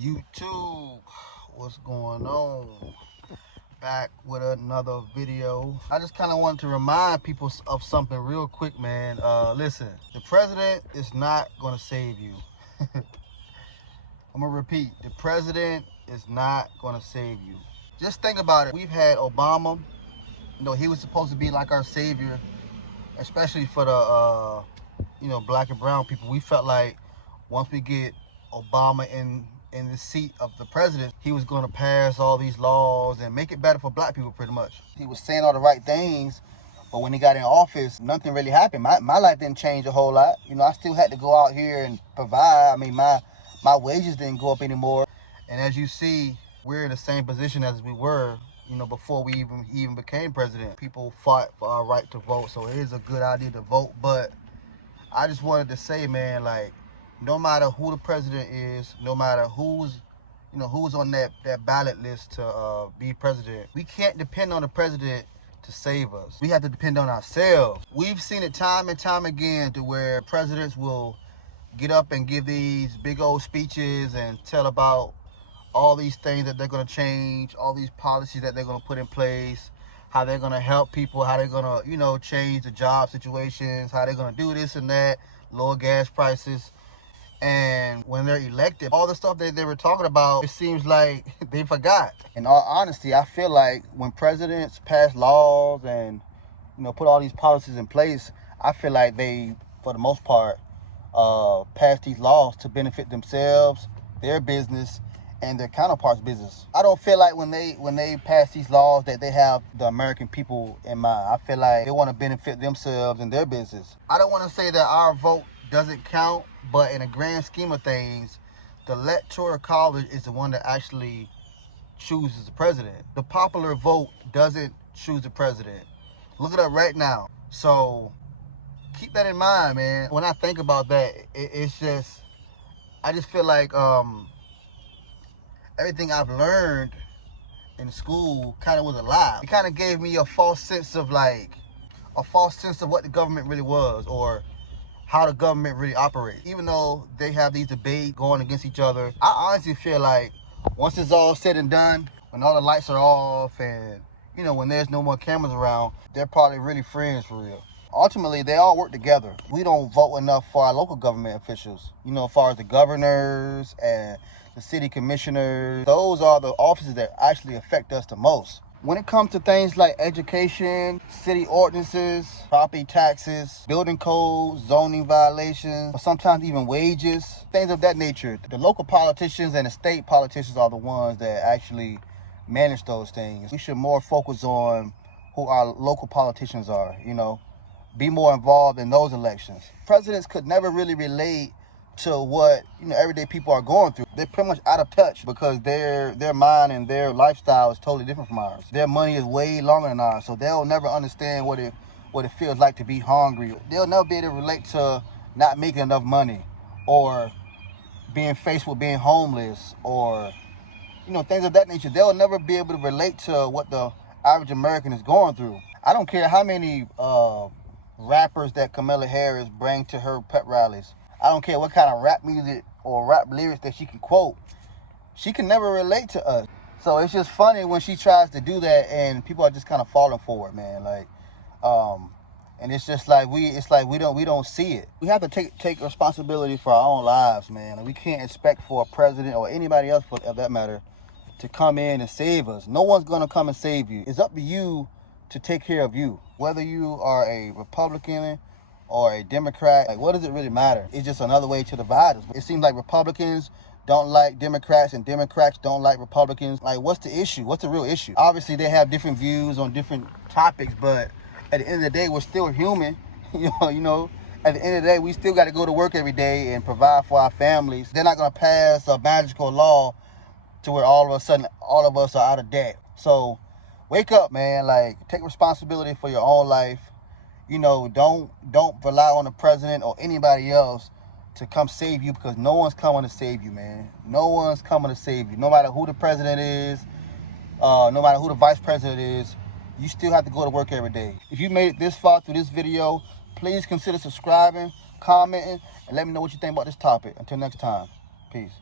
YouTube, what's going on? Back with another video. I just kind of wanted to remind people of something real quick, man. Listen, the president is not going to save you. I'm going to repeat, the president is not going to save you. Just think about it. We've had Obama. He was supposed to be like our savior, especially for the black and brown people. We felt like once we get Obama in the seat of the president, he was going to pass all these laws and make it better for black people, pretty much. He was saying all the right things, but when he got in office, nothing really happened. My life didn't change a whole lot. I still had to go out here and provide. I mean, my wages didn't go up anymore. And as you see, we're in the same position as we were, before he even became president. People fought for our right to vote, so it is a good idea to vote. But I just wanted to say, man, like, no matter who the president is, no matter who's on that ballot list to be president, we can't depend on the president to save us. We have to depend on ourselves. We've seen it time and time again to where presidents will get up and give these big old speeches and tell about all these things that they're going to change, all these policies that they're going to put in place, how they're going to help people, how they're going to, change the job situations, how they're going to do this and that, lower gas prices. And when they're elected, all the stuff that they were talking about, it seems like they forgot. In all honesty, I feel like when presidents pass laws and, put all these policies in place, I feel like they, for the most part, pass these laws to benefit themselves, their business, and their counterparts' business. I don't feel like when they pass these laws that they have the American people in mind. I feel like they want to benefit themselves and their business. I don't want to say that our vote doesn't count, but in a grand scheme of things, the electoral college is the one that actually chooses the president. The popular vote doesn't choose the president. Look it up right now. So keep that in mind, man. When I think about that, I just feel like everything I've learned in school kind of was a lie. It kind of gave me a false sense of what the government really was, or how the government really operates. Even though they have these debates going against each other, I honestly feel like once it's all said and done, when all the lights are off and, when there's no more cameras around, they're probably really friends for real. Ultimately, they all work together. We don't vote enough for our local government officials, as far as the governors and the city commissioners. Those are the offices that actually affect us the most. When it comes to things like education, city ordinances, property taxes, building codes, zoning violations, or sometimes even wages, things of that nature, the local politicians and the state politicians are the ones that actually manage those things. We should more focus on who our local politicians are, be more involved in those elections. Presidents could never really relate to what everyday people are going through. They're pretty much out of touch because their mind and their lifestyle is totally different from ours. Their money is way longer than ours, so they'll never understand what it feels like to be hungry. They'll never be able to relate to not making enough money, or being faced with being homeless, or things of that nature. They'll never be able to relate to what the average American is going through. I don't care how many rappers that Kamala Harris bring to her pep rallies. I don't care what kind of rap music or rap lyrics that she can quote. She can never relate to us. So it's just funny when she tries to do that and people are just kind of falling for it, man. And it's just like we don't see it. We have to take responsibility for our own lives, man. We can't expect for a president or anybody else, for that matter, to come in and save us. No one's gonna come and save you. It's up to you to take care of you. Whether you are a Republican or a Democrat, what does it really matter? It's just another way to divide us. It seems like Republicans don't like Democrats and Democrats don't like Republicans. What's the issue? What's the real issue? Obviously, they have different views on different topics, but at the end of the day, we're still human. At the end of the day, we still got to go to work every day and provide for our families. They're not going to pass a magical law to where all of a sudden all of us are out of debt. So wake up, man. Take responsibility for your own life. Don't rely on the president or anybody else to come save you, because no one's coming to save you, man. No one's coming to save you. No matter who the president is, no matter who the vice president is, you still have to go to work every day. If you made it this far through this video, please consider subscribing, commenting, and let me know what you think about this topic. Until next time, peace.